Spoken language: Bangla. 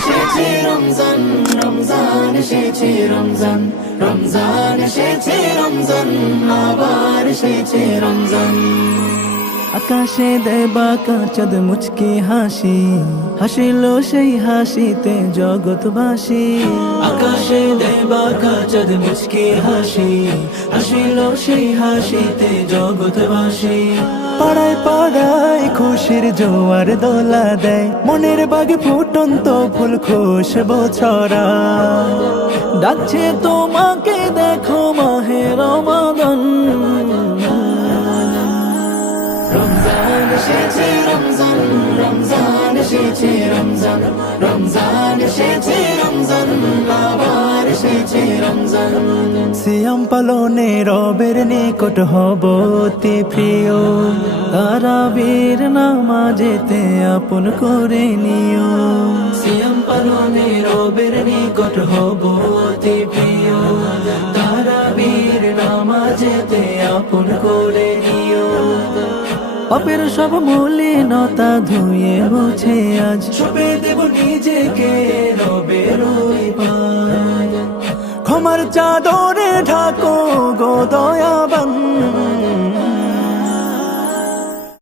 এসেছে রমজান, রমজান এসেছে রমজান, রমজান এসেছে রমজান, আবার এসেছে রমজান। আকাশে দেয় বাঁকা চাঁদ মুচকি হাসি, হাসিল সেই হাসিতে জগৎবাসী। আকাশে দেয় বাঁকা চাঁদ মুচকি হাসি, হাসিল সেই হাসিতে জগৎবাসী। পাড়ায় পাড়ায় খুশির জোয়ার দোলা দেয়, মনের বাগে ফুটন্ত ফুল খুশবু ছড়া। ডাকছে তোমাকে দেখো মাহে রমাদান। রমজান এসেছে রমজান, রমজান এসেছে রমজান, রমজান এসেছে রমজান, আবার এসেছে রমজান। সিয়াম পালনে রবের নিকট হব অতি প্রিয়, তারাবির নামাজেতে আপন করে নিও। সিয়াম পালনে রবের নিকট হব অতি প্রিয়, তারাবির নামাজেতে আপন করে নিও। পাপের সব মলিনতা ধুয়ে মুছে আজ ছুপে দেব নিজেকে রবের ওই পায়। ক্ষমার চাদরে ঢাকো গো দয়াবান।